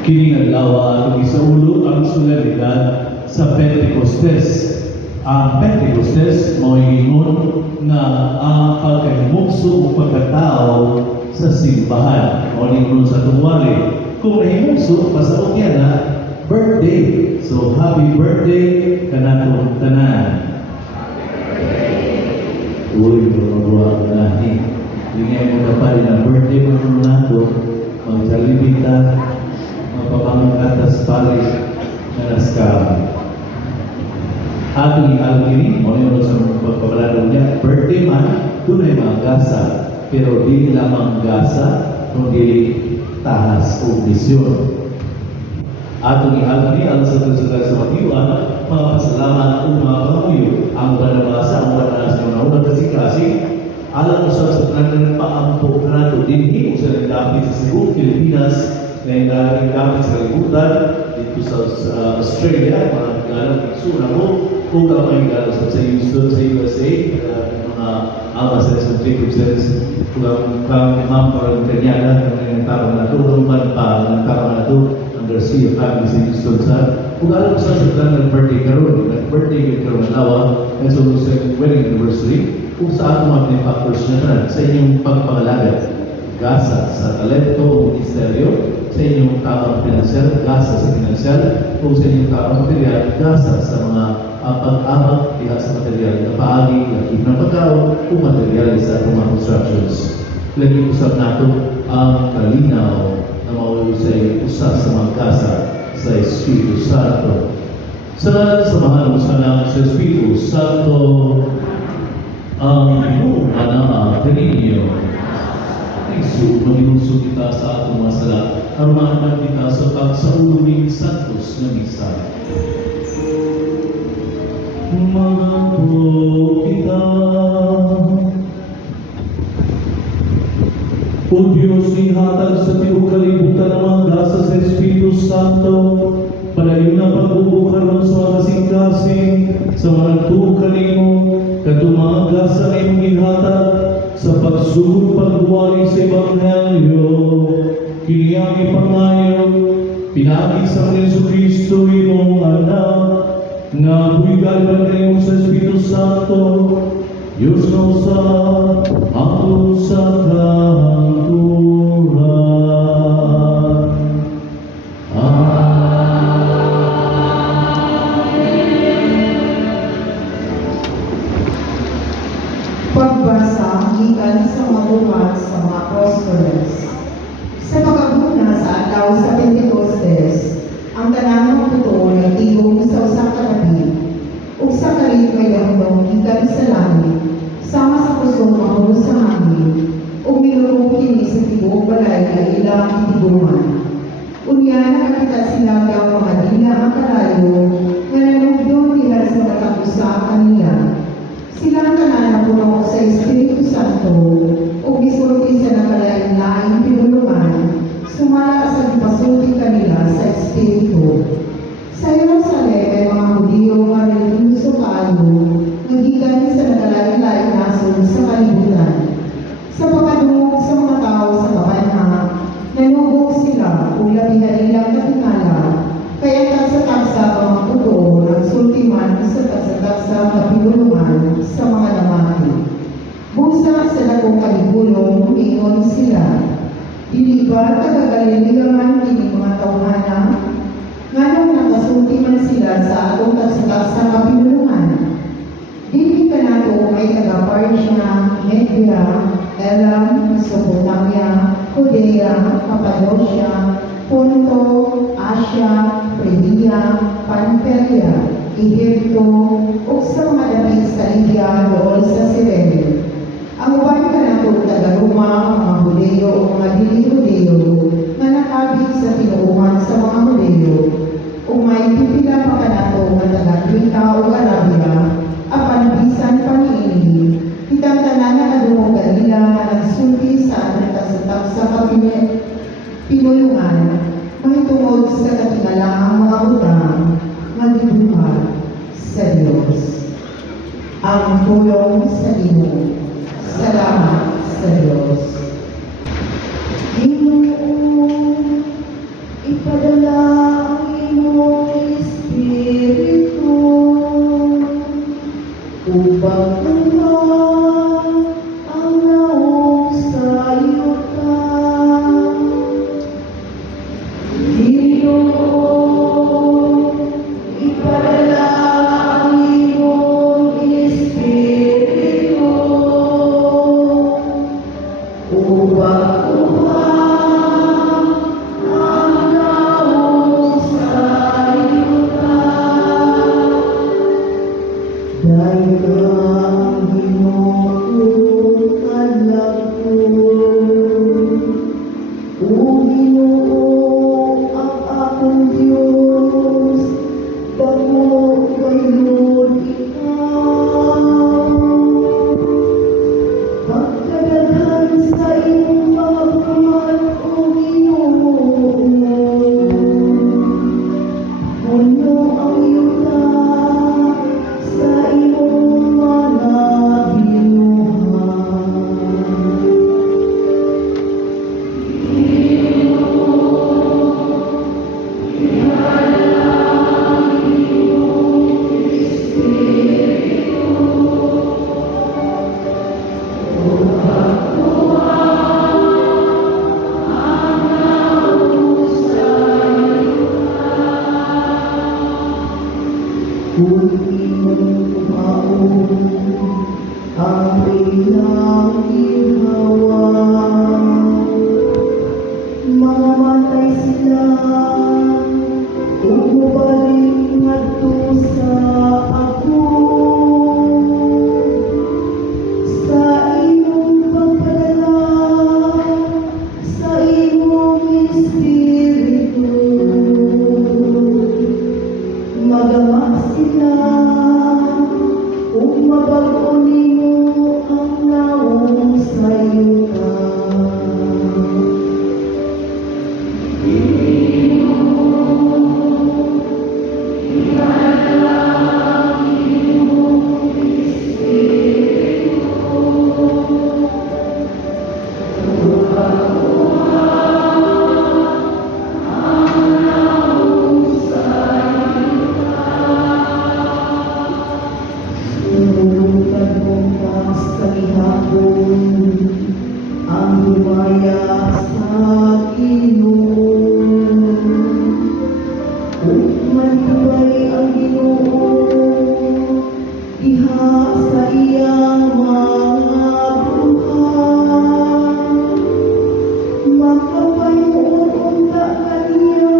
Kining adlaw atong isaulo ang solemnidad sa Pentecostes. Ang Pentecostes mao ingon nga ang pagkahimugso o pagkatao sa simbahan. Mao ingon sa tuwali. Kung nahimugso pasaot niya na birthday. So happy birthday kanatong tanan. Uy, mga nahi. Lingay mo na pa rin ang birthday mo nato. Mag-Jollibee ta. Magpapangkatas pare na naskam. Atong ialkini, o yun sa pagpabalaro niya, birthday man, doon ay mga gasa. Pero di lamang gasa, kundi tahas o misyon. Atong ialkini, ang sa matiyuan, mga pasalamat o mga panguyo, ang banabasa, ang banabasa ng unang kasi alam mo sa tanan paampo na nato dinhi sa nagdapit sa Cebu, Pilipinas, na nagdapit sa kalibutan dito sa Australia, mga nagdapit sura mo, kung kamay gano'n sa Houston, sa USA, mga amas sa Jacob Says, kung ma'am parang kanyana, kung nagtarang na ito, rumban pa, nagtarang na ito, ang Garcia family sa Houston sa, kung alam mo sa nag-birthday karon, nag-birthday karon na lawa, and so sa wedding anniversary, kung saan mga factors na sa inyong pagpangalagat, gasa sa talento o ministeryo, sa inyong tamang pinansyal, gasa sa pinansyal, o sa inyong tamang material, gasa sa mga pag-amak diha sa material na paagi, lakip ng pagkaon, o material sa mga constructions. Lagi usap nato ang kalinaw na maulo sa usa sa mga gasa sa Espiritu Santo. Sa samahan mo sana sa Espiritu Santo, ang buong anak kaninyo. Isu, mag-iusog kita sa atong mga sala, arumahan kita sa pagsauluning santos na misa. Magapo kita, O Diyos, ihatag sa tibuok kalibutan ng mga gasa sa Espiritu Santo, palayo na pagbubukaron sa mga kasing-kasing, sa mga nagtuog kanimo, katumaga sa imong ihatag, sa pagsugod pagbuwali sa Ebanghelyo, kiniyami pangayo, pinagi sa Jesu-Kristo imong anak, nga buwigan kayo sa Espiritu Santo, Diyos na sa ako sa kahangturan. Pagbasa gikan sa mga buhat sa mga apostoles. Sa pagkabuna sa adlaw sa Pentecostes, ang tanang totoo ay tigong sa usa ka labi. Ug sa kalit may lahubong gikan sa langit, sama sa kusog mahulog sa hangin. Ug minulong kini sa tibuok balay ay ilang tiguman. Unya nakakita sila ang mga dila ang kalayo nga nanugdong diha sa matag usa kaniya. Silang tanan na puno sa Espiritu Santo o gisulti sa nakalain-laing pinulungan, sumala sa gipasulti kanila sa Espiritu. Sa Jerusalem ay mga Hudiyo nga religyoso kaayo, nagigan sa nakalain-laing nasod sa kalibutan. Sa pagkadungog sa mga tao sa kabanha, nanugog sila kung labihan nilang katingala, kaya tagsa-tagsa ang mga puto ng sultiman sa tagsa-tagsa na pinulungan sa mga lamaki. Busa sa dakong kalibulong, ingon sila, dili ba tagagaliligaman kini mga tawhana? Nganong nakasultiman sila sa atong tagsa-tagsa na pinulungan? Dili ka nato may taga-Parsia, Media, Elam, Mesopotamia, Judea, Cappadocia, Ponto, Asia, Phrygia, Pamphylia, Egypto, ug sa mga dapit sa Libya dool sa Cyrene. Ang uban ka nato taga-Roma, mga Hudeyo o mga dili-Hudeyo, na nakabit sa tinuuhan sa mga Hudeyo, ug may pipila pa ka nato nga taga-Krita o Arabia, apan bisan pa niini, kitang tanan na kadungog kanila nga nagsulti sa atong tagsa pinulungan, mahitungod sa katingalaang mga utang, magdibuhat sa Diyos. Ang tulong sa Ginoo. Salamat sa Diyos. Ginoo, ipadala ang iyong Espiritu upang tuman ang naong sa iyo ka. Ginoo, ipadala ang iyong Espiritu upang tuman ang naong sa iyo ka. Dahil ka ang Ginoo anak ko, O Ginoo ang akong Diyos, dako kayon ikaw. Pagkadaghan sa iyong mga buwan, O Ginoo, puno ang yuta sa iyong mga binuhat. Kung iyong tumaon ang ilang ginhawa, mamamatay sila kung mabalik ngadto sa ako. Sa iyong pagpadala sa iyong Espiritu, magamak sila kung mabago nimo ang naong sa iyo ka. Tulungan mong kas kalihapon ang lumaya sa Ginoo. Kung manubay ang Ginoo diha sa iyang mga buhat, makapayoon unta kaniya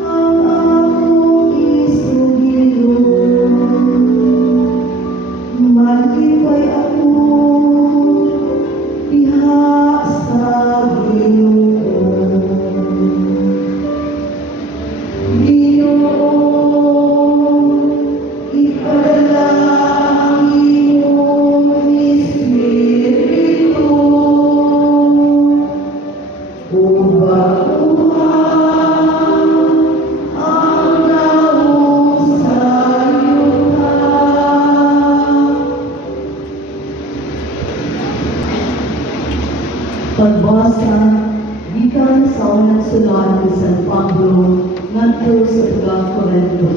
ang akong isugilon. Malibay ako diha sa Ginoo. Ginoo, ipadala ang iyong Espiritu upang tuman ang naong sa iyo ka. Pagbasa gikan sa unang sulat ni San Pablo ngadto sa tugang Corinto.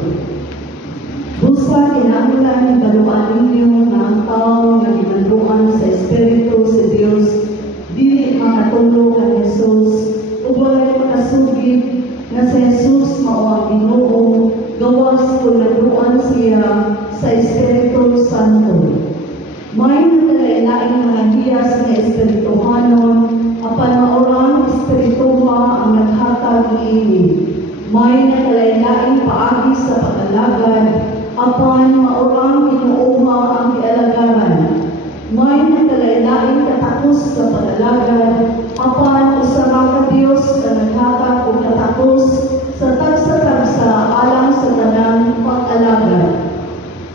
Busa kinahanglan ni baluan ninyo nga ang tawo nga ginanduan sa Espiritu sa Dios dili makatulog kang Jesus ug walay makasugid nga sa Jesus mao ang Ginoo gawas kung nanduan siya sa Espiritu Santo. May nagkalain-lain mga hiyas nga espirituhanon, apan maurang espirituha ang naghatag niini. May nagkalain-lain paagi sa pag-alagad, apan maurang Ginooha ang gialagaran. May nagkalain-lain katakos sa pag-alagad, apan usara ka Dios nga naghatag og katakos sa tagsa-tagsa alang sa tanang pag-alagad.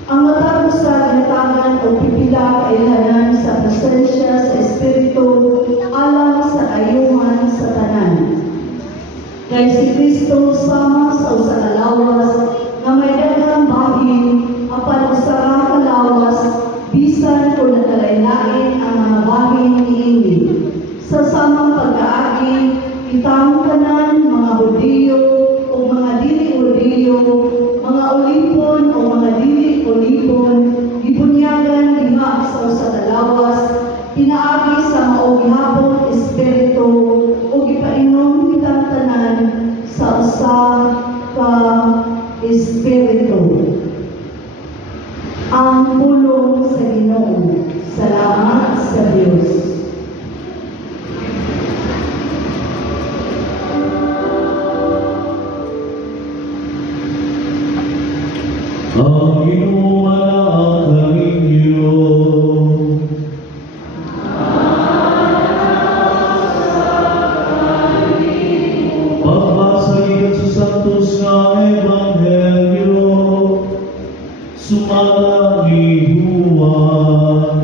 Ang matag sa ginatagan o pipila kailangan sa presensya sa Espiritu alang sa ayuhan sa tanan. Kay si Kristo sama sa usa ka lawas nga may daghang bahin apan usara ka lawas bisan kung nakalain-lain ang mga bahin niini. Sa samang pagkaagi, kitang tanan mga sa Espiritu. Ang pulong sa Ginoo. Salamat sa Diyos. Ang Ginoo ang inyo. Pagbasa ikat sa Santos nga Ebanghelyo, sumala ni Juan.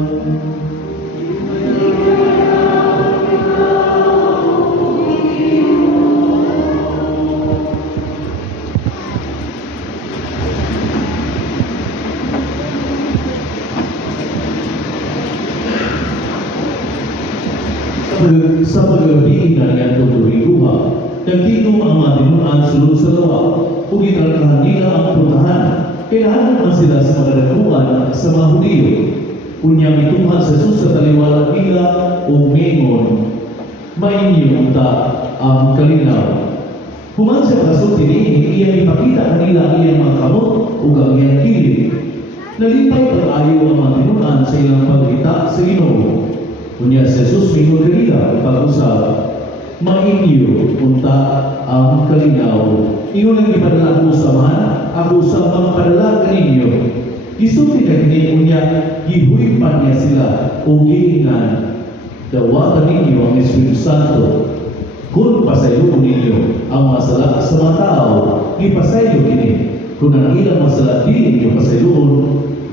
Sa paglabi na nagandong Dominguha, nagtinom ang mga tinuan sulod sa lawa, ug italakahan nila ang puntahan. Kailangan naman sila sa mga nagkuhan sa mga Hudiyo. Unyang ituhan sa Jesus sa taliwala nila o mengon, mainyo ta ang kalinaw. Human sa kasulti niini, iyang ipakita kanila ang iyang mga kamot ug ang iyang kilid. Nalipay pag-ayo ang mga tinuan sa ilang pagkita sa Ginoo. Unya si Jesus mingon kanila pag-usap, mainyo unta ang kalinaw. Ingon ang ipadala ko sa man, ako sa mga padala kaninyo. Isulti kanini unya, gihuipan niya sila o giingan, dawatan ninyo ang Espiritu Santo. Kung pasaylo ninyo ang masala sa mga tao, ipasaylo kini. Kung ang ilang masala di ninyo pasayloon,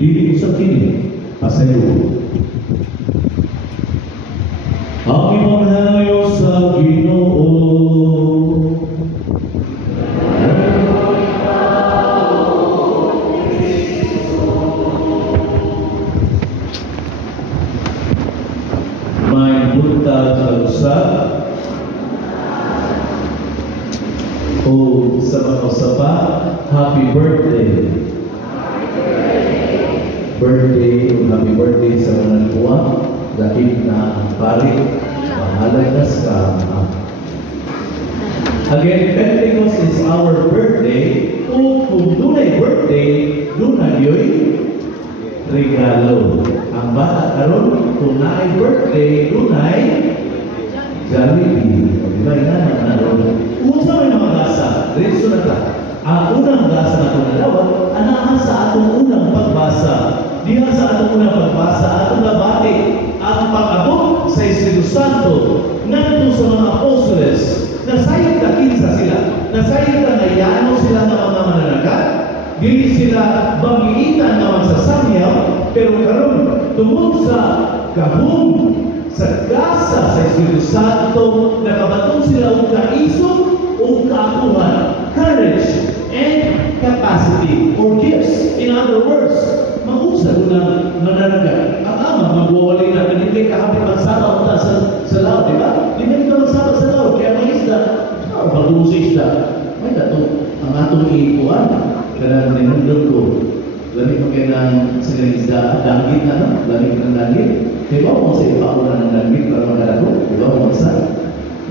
dili sa kini, pasaylo. Ang Ebanghelyo sa Ginoo. May buntag sa usa o sa mga usapa, happy birthday. Birthday o happy birthday sa mga nagkuha. Dahil na ang pari, mahalagas ka. Again, Pentecost is our birthday. Kung dunay birthday, dunay yo'y regalo. Ang bata karon, kung naay birthday, dunay Jollibee. Diba, inaman na ron. Kung sa may mga gasa, diretso na ta. Ang unang gasa na ito nalawat, anahan sa atong unang pagbasa. Diha sa atong unang pagbasa, atong nabati ang pag-abot sa Espiritu Santo ngadto sa mga apostoles. Nasayod ka kinsa sila. Nasayod ka ngayano sila ng mga mananagat. Dili sila bangiitan naman sa samyaw, pero karon tungod sa gahom sa gasa sa Espiritu Santo, nakabatong sila og kaisog o kaakuhan, courage and capacity or gifts. In other words, mag-usa ng mananagat. Ang ama, magwawali na, hindi kahapit magsama mo sa laot, di ba? Hindi ka magsama sa laot, kaya may isda, bago sa isda, may dato, ang atong iikuan, kaya ninundod ko, lamig mo kayo ng sa isda, danggit na, no? Lamig ng danggit. Di ba mo sa ipauna ng danggit para magkalago? Di ba mo sa?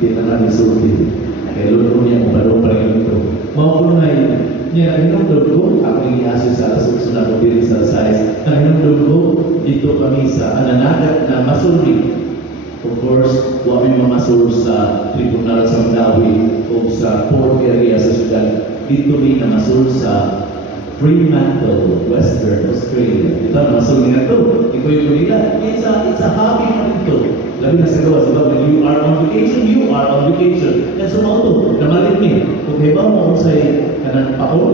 Di na namin sulti. Kaya lulong niya kung balong pa rin ito. Mga puno na yun, niya, hinundod ko, ako yung iaso sa susunod ko dito sa size. Ang hinundod ko, dito kami sa ananagat na masulti. Of course, huwag may mamasul sa tribunal sa Mandawi o sa port area sa syudad. Dito rin na masul sa Fremantle, Western Australia. Ito, namasul nila ito. Ikaw yung nila. It's a hobby na ito. Labi na sa gawas, diba? When you are on vacation, you are on vacation. Yan sa mga ito, namalit niya. Kung hibaw mo kung sa'y kanang paon,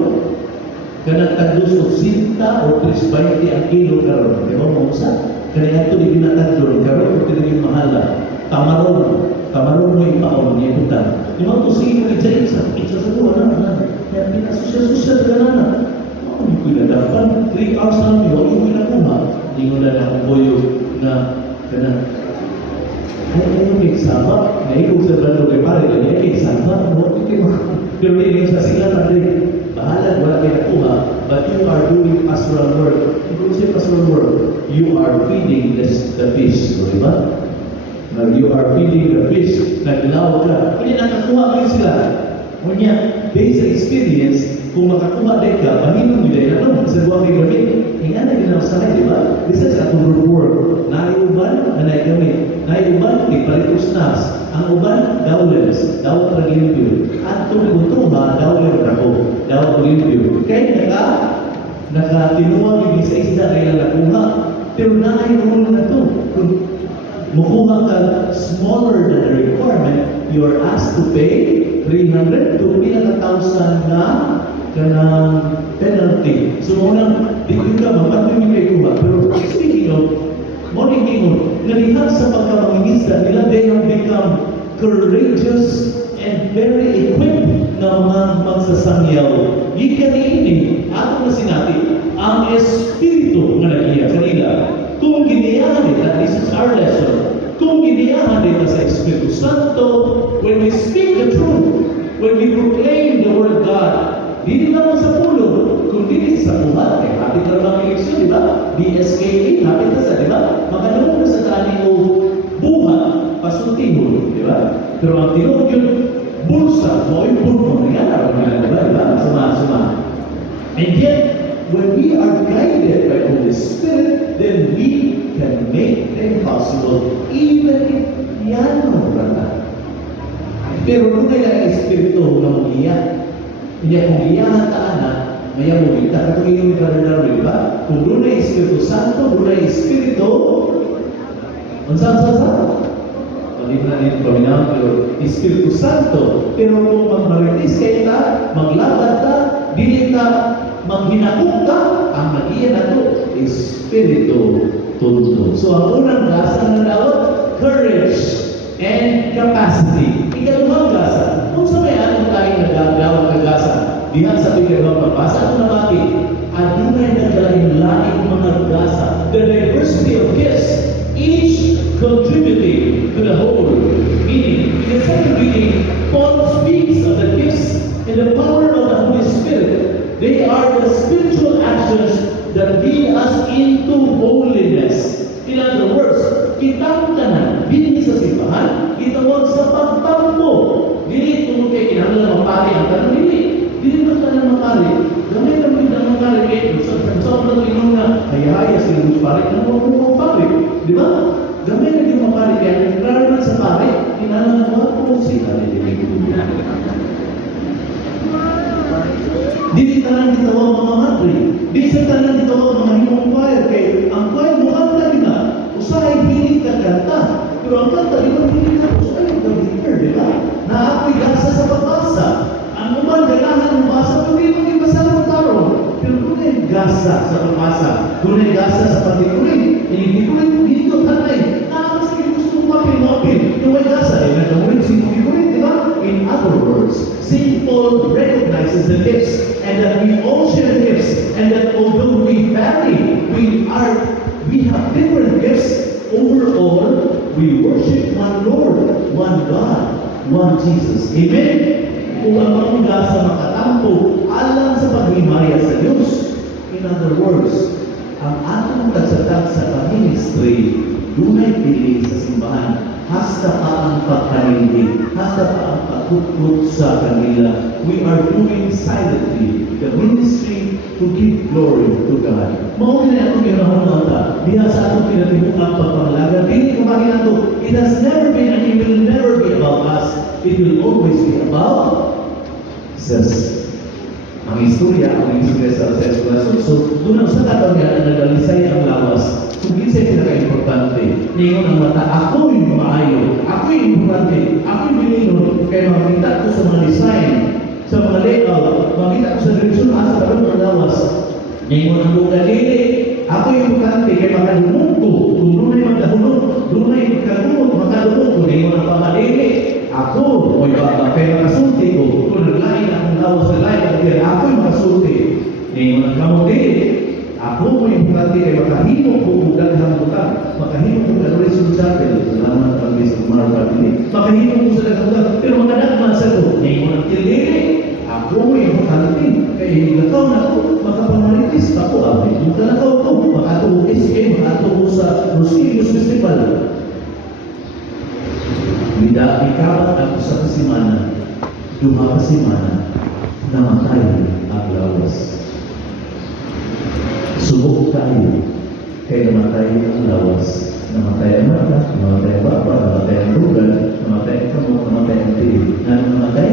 kanang tagdos o sinta o 3.20 ang kilo karon. Hibaw mo kung saan. Kaya ito di pinatagdol, karon ito yung mahala. Tamaron mo yung paon niya ito. Di ba ito sige ka isa sa buwan na. Kaya pinasosya ka na. Hindi ko nadapan. 3 hours lang yun, hindi ko nakuha. Hindi ko na nakuboyo na kanang ay sama, naikog sa bando kay pare, ay sama, pero hindi sa sila natin, bahala, wala kayo nakuha, but you are doing pastoral work. Kung say pastoral work, you are feeding the fish, di ba? You are feeding the fish, naglaw ka, hindi nakakuha kayo sila. Ngunit, based sa experience, kung makakuha din ka, pahinom mo din, ano, sa buwang may gamit, nga na ginawasakay, di ba? Bisa sa atong report, naiuban na naigamit, naiuban, ipalitos nas, ang uban, dawlers, daw tragilimpyo, at tumuto ba, dawler ako, daw tragilimpyo. Kaya nakatinuwag yung sa isda kaya nakuha, pero nakahinulo na ito. Kung mukuha ka smaller than the requirement, you are asked to pay 300 to 1,000 na kanang penalty. So, munang, di ko ka, mapatong yung kayo kuha. Pero speaking of, morning ingon, nalihan sa pagkamangingisda nila, they have become courageous and very equipped na mga magsasangyaw. Gikan ini, ato na sinati, ang espiritu nga nagiya kanila. Kung giniyahan nila, this is our lesson, kung giniyahan nila sa Espiritu Santo, when we speak the truth, when we proclaim the Word of God, di naman sa pulo, kundi sa buhat. Eh, hapit na naman eleksyon, di ba? DSKA, hapit na sa, di ba? Makalunod na sa tani o buhat, pasuntingol, di ba? Pero ang tinawag yun, bulsa, mo yung pulmo, yan ang mga, di ba? Suma. And yet, when we are guided by Holy Spirit, then we can make the impossible, even if yan ang rata. Pero kung kaya espiritu na mag-iyak, hindi akong iyahan ta anak, maya mo kita, katong inyong Brother di ba? Kung doon ay Espiritu Santo, doon ay Espiritu, ang saan? Hindi na nito paminaw, pero Espiritu Santo. Pero kung magmaritis kayo ta, maglabad ta, dili ta, maghinakot ka, ang mag-iyan na ito, Espiritu Santo. So ang unang gasa na dapat, courage and capacity. Ikalawang gasa, kung sa may anong tayong nagagawang kagasa, dihan sa bigyan pagpasa, kung nabati, at yun ay naglaing-laing mga gasa, the diversity of gifts, each contributing to the whole. Meaning, in the second reading, Paul speaks of the gifts and the power of the Holy Spirit. They are the spiritual actions that lead us into holiness. In other words, kitang tanan, hindi sa simbahan, kitawag sa pagtampo. Dili tungkol kay kinahanglan mapari ang tanan, dili man tanan mapari. Gamay naman yung mapari kay sa mga inom na hayahaya sila yung pari, na mo pari. Di ba? Gamay na yung mapari kaya naglaro na sa pari, kinahanglan mo po sila. Dili tanan gitawag mga madri. Di sa tanan gitawag mga himong choir kay ang choir mo kanta na usahay hilig ka kanta. Pero ang kanta di ba hilig ka usahay ka gitar, di ba? Na ako'y gasa sa pagbasa. Ang uman ganahan ng basa, hindi mo ibasa ng taro. Pero kung ay gasa sa pagbasa, kung ay gasa sa pagtikulit, hindi ko tanay. Nakakasal yung gusto mo mapin. Kung ay gasa, ay nagkamulit si pagtikulit, di ba? In other words, St. Paul recognizes the gifts and that we all share gifts and that although we vary, we have different gifts, overall, we worship one Lord, one God, one Jesus. Amen? Kung ang mga sa makatampo, alam sa paghimaya sa Diyos. In other words, ang atong tagsatag sa ministry, dunay pili sa simbahan, hasta pa ang pagkalindig, hasta pa ang pagkutkot sa kanila. We are doing silently the ministry to give glory to God. Mao na atong ginahon ta, diha sa atong kinatibukang pagpangalaga, dili ko makita to. It has never been and it will never be about us. It will always be about Jesus. Ang istorya sa eskwelason. So, doon ang sa katong yan, nagalisay ang lawas. Kung ginsay pinaka-importante, ngayon ang mata, ako yung maayo, ako yung importante, ako yung bilingon, kaya makita ko sa mga design, sa mga layout, makita ko sa direksyon, asa pa rin ang lawas. Ngayon ang bugalili, ako yung importante, kaya makadumog ko, kung doon ay magkahulog, doon ay magkahulog, makadumog ko, ngayon ang pamalili, ako, o iba, kaya makasulti ko, kung naglain akong lawas sa lain, ako yung makasulti. Ngayon ang kamuli, ako mo yung importante ay makahimok ko kung daghang butang, makahimok ko Adoration Chapel, salamat ang Panginoon sa mga pagpili, makahimok ko sa daghang butang, pero makadagman sa ko, ngayon ang tilili, ako mo yung importante, kaya hinilakaw na ako, makapamalitis pa ko, yung talakaw ko, makatuo SM, makatuo sa Rosilius Festival. Ikaw at sa kasimana, duha ka semana, namatay ang lawas. Subok tayo, kaya namatay ang lawas. Namatay ang mata, namatay ang baba, namatay ang lugan, namatay ang kamot, namatay ang tiil. Ano namatay?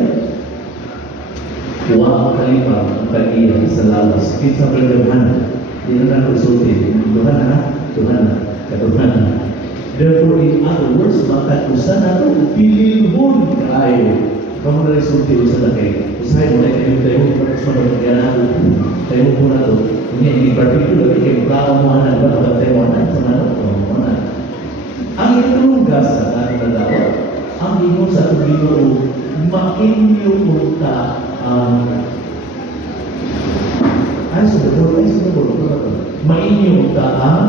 Huwag ang kalipang ang kaniya sa lawas. Kita sa pagdaman, di na nakusulti. Tuhan na, katuhan na. Therefore, in other words, makatusan na ito, pililhon kaayo. Kamu na resulti sa laki. Usahay mo na kayo tayo, tapos magkakaya na ako. Tayo po na ito. Hindi particular, kayo kakamuhanan ba? Tayo mo na, sa mga ito. Ang itulong gasa na nagdawat, ang inyo sa Ginoo, mainyo punta ay sa mainyo punta ang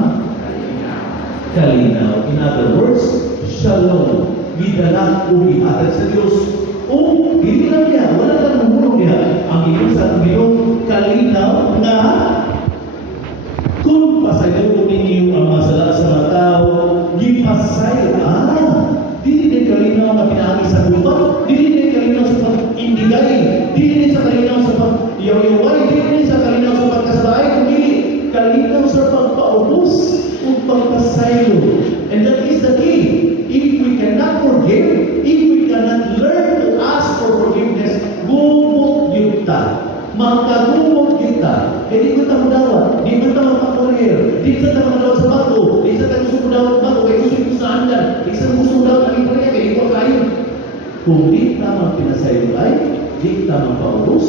kalinaw. In other words, shalom. Gidala o gihatag sa Diyos. O, hindi lang niya, wala lang mumulong niya. Ang inyo sa Ginoo, kalinaw na kung pasayo ninyo ang masala sa mga tao, gipasay, dili din kalinaw na pinaagi sa lupa, dili din kalinaw sa pag-indigay, dili din sa kalinaw sa pag-iyaw-iway, dili din sa kalinaw sa pagkasabay, kundi kalinaw sa pagpaubos o pagpasayo. And that is the key. If we cannot forgive, if we cannot learn to ask for forgiveness, gumot kita. Makagumot kita. Di ko ta mudawat, di ko ta mapakulir, di ko ta madawat sa bato, di sa ta gusto mudawat sa bato, kaya gusto ko sa andan, di sa gusto mudawat ang iba kaya ikaw kayo. Kung di tamang pinasayo ay, di tamang paubos,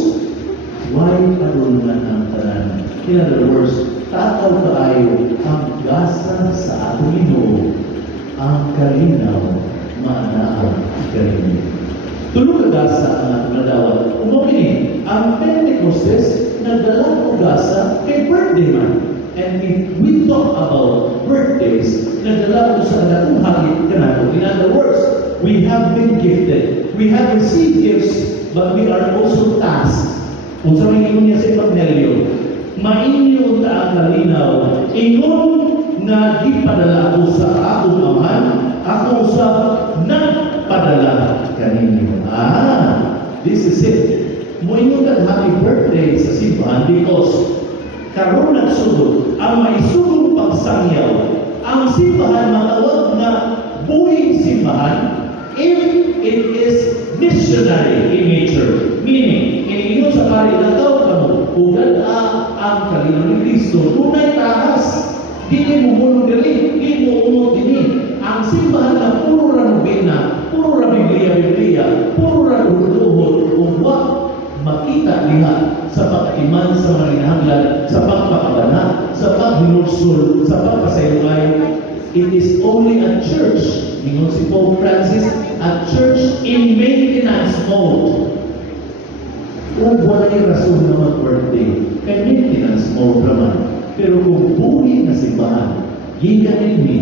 why padulungan ang tanan? In other words, tataw kaayo ang gasa sa atong Ginoo, ang kalinaw, maanaan kalinaw. Tulog agasa ang atong nadawat. Umukini, ang Pentecostes nagdala ko gasa kay birthday man. And if we talk about birthdays, nagdala ko sa atong hagit kanato. In other words, we have been gifted. We have received gifts, but we are also tasked. Kung sa mga ingon niya sa Evangelio, mainyo ta ang kalinaw, ingon nga gipadala ko sa akong amahan, ako sa nagpadala kaninyo. This is it. Moingon ka happy birthday sa simbahan because karon nagsugod ang maisugod pagsangyaw. Ang simbahan matawag na buhing simbahan if it is missionary in nature. Meaning, ininyo sa karilataw kamo, ugad ang kalinaw ni Kristo, tunay tahas. Dili mo mulong dili, di mo umot dini. Ang simbahan na puro ra nobena, puro ra Biblia, puro ra luhod, wa makita diha sa pag-iman sa mga hinahanglan, sa pagpakabana, sa paghinulsol, sa pagpasayuay. It is only a church, mingon si Pope Francis, a church in maintenance mode. Kung wala'y rason na mag-birthday, kay maintenance mode naman. Pero kung buhay na simbahan, giganin ni,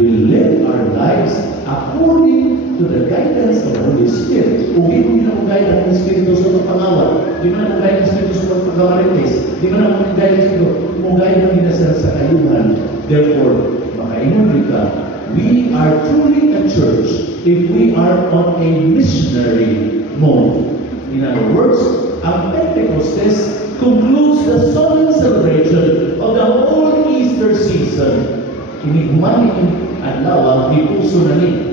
we live our lives according to the guidance of the Holy Spirit. Kung hindi mo ginamugay ang Espiritu sa pagpangawat, di mo na mugay ang Espiritu sa pagpagawarites, di mo na mugay ang Espiritu, mugay ang inasal sa kayuhan. Therefore, makaingon ka, we are truly a church if we are on a missionary mode. In other words, ang Pentecostes concludes the solemn celebration of the whole Easter season. Inigumani ang adlaw, di puso na ni.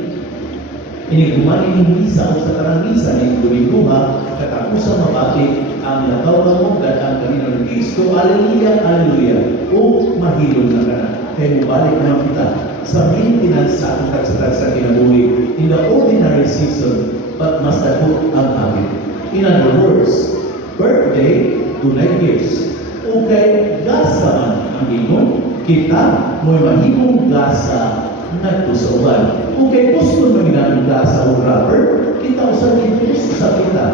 Inigumani ng misa o sa tarang misa ni Dominguha, katapusan mabati ang lakaw ng mugad ang kalinaw ng Kristo, Alleluia, Alleluia. O mahilong na ka na. Kaya mubalik na kita sa maintenance sa ating tagsatag sa kinabuhi in the ordinary season, but mas dako ang habit. In other words, birthday, tunay gifts. Okay, gasa man ang ingon, kita mo'y mahimong gasa ngadto sa uban. Okay, gusto mo ginamit gasa o rubber, kita usab gifts sa kita.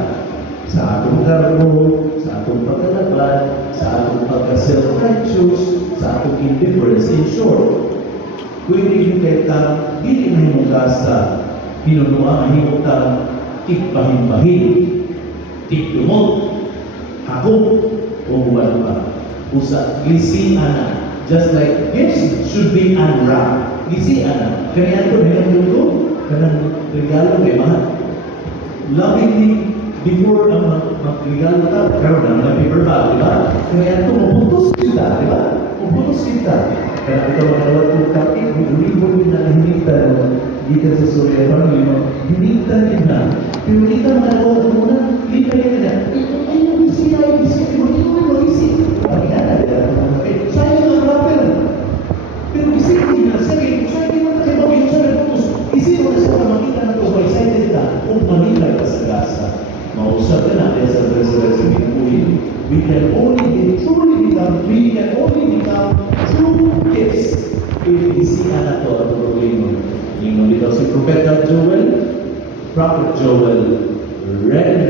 Sa atong karbo, sa atong pagkalabad, sa atong pagka-self-righteous, sa atong indifference. In short, pwede yung kita, dili mahimong gasa, pinunuan mahimong kang tikpahin-pahin, tiktumot, hakot, o huwag pa. Usa, lisiana. Just like gifts should be unwrapped. Lisiana. Kaya ito, mayroon dito, kanang regalo kay mahal. Lovingly Before ang magregalo ta, karon na mga paper bag, di ba? Kaya ito, mabutos kita, di ba? Mabutos kita. Kaya ito makawat kong kapit, libo na hinigtan, dito sa Surya Panginoon, hinigtan din na. Pero kita makawat muna, kita yun na. Ayun, bisita, bisita, bisita. Ang yan, sayang ang rapper. Pero isipin mo na, sige, sayang mo na kayo bagay sa nagputos. Isipin mo na sa makita na ito, excited ka, kung manilay ka sa gasa. Mausap ka natin sa resurrection ng Uwin. We can only become true gifts if isihan na ito at tuloyin. Yung dito si Prophet Joel, rend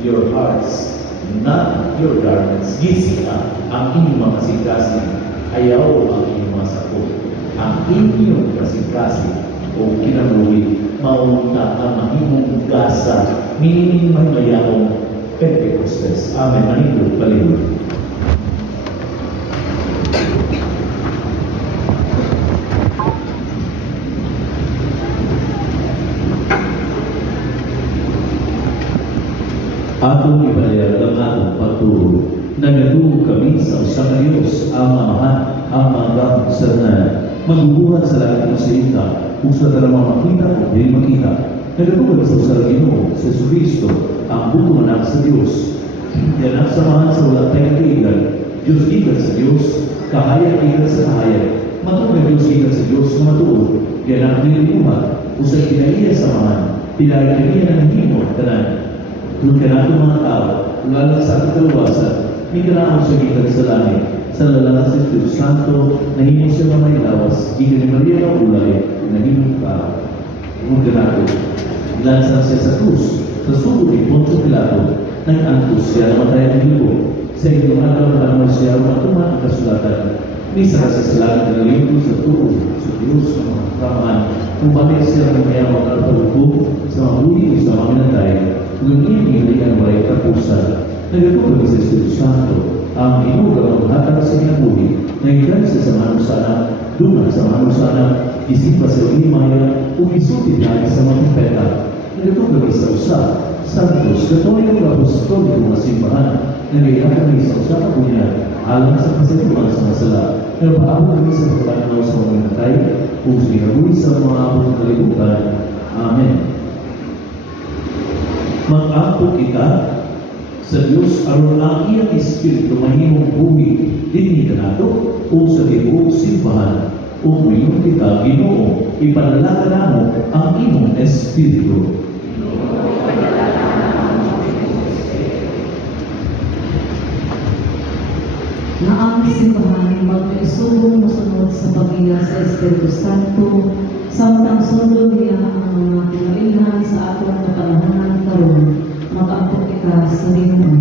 your hearts, not your garments. Gisihan ang inyong mga kasing-kasing, ayaw ang inyong mga sakot. Ang inyong kasing-kasing o kinabuhi, maunta ang mahimong gasa, minimin mahimayahong Pentecostes. Amen. Manindog, palindog. Atong ipalayag ang atong pagtulog. Nagatulog kami sa usa ka Dios, ang Amahan, ang Manggang, sa magbubuhat sa langit ng salita, kung sa talamang makita o hindi makita. Nagatulog sa usa ka Ginoo, sa Jesucristo, ang butong anak sa Dios. Yan ang samahan sa wala tayong kaigan. Diyos ikan sa Diyos, kahayag ikan sa kahayag. Matulog Diyos ikan sa Diyos na matulog. Yan ang nilimuhat, usay kinaiya samahan, pinagkiniya ng himot, tanan. Kung ka nato mga tao, lalo sa ating kaluwasan, may kailangan siya gikan sa langit, sa lalakas sa Espiritu Santo, nahimo siya na may lawas, gikan ni Maria ng ulay, nahimong tao. Kung ka nato, ilansan siya sa krus, sa suko ni Poncio Pilato, nag-angkos siya na matay ang libo. Sa inyong araw na naman siya matuman ang kasulatan. Misa sa salamat ng linggo sa tuon, sa Diyos, sa mga kamaan, kung bakit siya ng mayamang kalpagpo, sa mga huli sa mga minatay, kung hindi ang walay kapusan, nagatuloy sa Espiritu Santo, ang inugang ang hatag sa kinabuhi, na ikan sa manusana, dungan sa manusana, isipa sa ulimaya, umisulti na sa mga peta, nagatuloy sa usa, Santos, Katolikong Apostolikong mga simbahan, nagayaan kami sa usa ka bunyan, alang sa kasatuan sa masala, nagpaabot kami sa pagpanaw sa mga minatay, kung sinabuhi sa mga abot ng kalibutan. Amen. Mag-apo kita sa Diyos aron ang iyang Espiritu mahimong buhi dinhi kanato o sa tibuok simbahan o mayon kita Ginoo ipanalangin namo ang imong Espiritu. Na ang simbahan magkaisugong musunod sa paggiya sa Espiritu Santo, samtang sundo niya ang mga kinailan sa atong kapanahonan karon, mag-ampok kita sa Ginoo.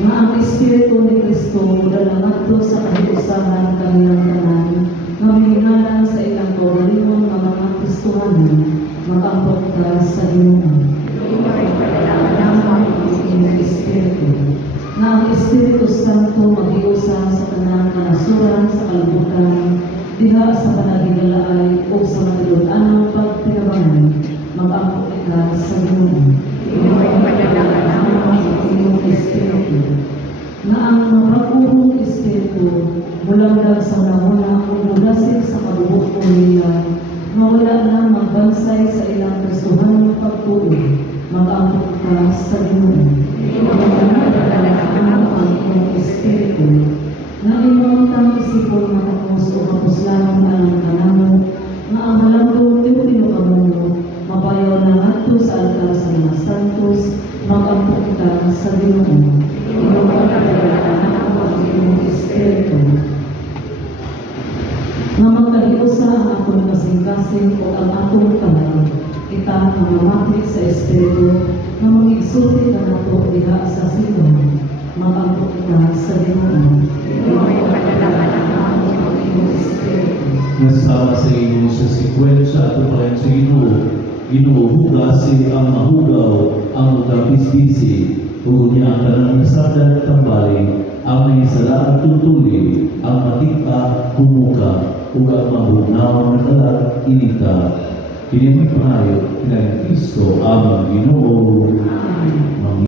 Na ang Espiritu ni Kristo dalamatdo sa kahiusahan kanilang tanan, nga mahinalan sa ilang kaugalingon nga mga Kristohanon, mag-ampok kita sa Ginoo. Na ang Espiritu Santo maghiusa sa tanang kanasuran sa kalibutan, diha sa panagigalaay o sa matulog-anang pagtinabangan, mag-ampok ka sa Ginoo. Iyong Espiritu. Na ang mapag-urong Espiritu, mulang sa unang-una kung mulasig sa kabubuko nila, mawala na magbansay sa ilang Kristohanong pagtuo, mag-ampok ka sa Ginoo. Ang iyong Espiritu, na imong tang isipon matapos o kapuslanong alang kanamo, nga ang halangdong Teotino kamuno, mabayaw na ngadto sa altar sa mga santos, mag-ampok ka sa Ginoo. Iyong ang iyong Espiritu. Nga magkahiusa ang atong kasing-kasing o ang atong kalag, kita ang mamapit sa Espiritu, na mag-igsulti ka na po diha sa simbahan, mag-ampok ka sa Ginoo. Nasama sa Ginoo sa sikwensya at upalayan sa Ginoo. Ginoo hugasi ang mahugaw, ang magabisbisi, ug niya ang tanang nasada at tambali, ang may sala at tutuli, ang matika, humuka, ug ang mahunaw na kalat, inita. kini mo pangayo kinalang Kristo among Ginoo. Amen.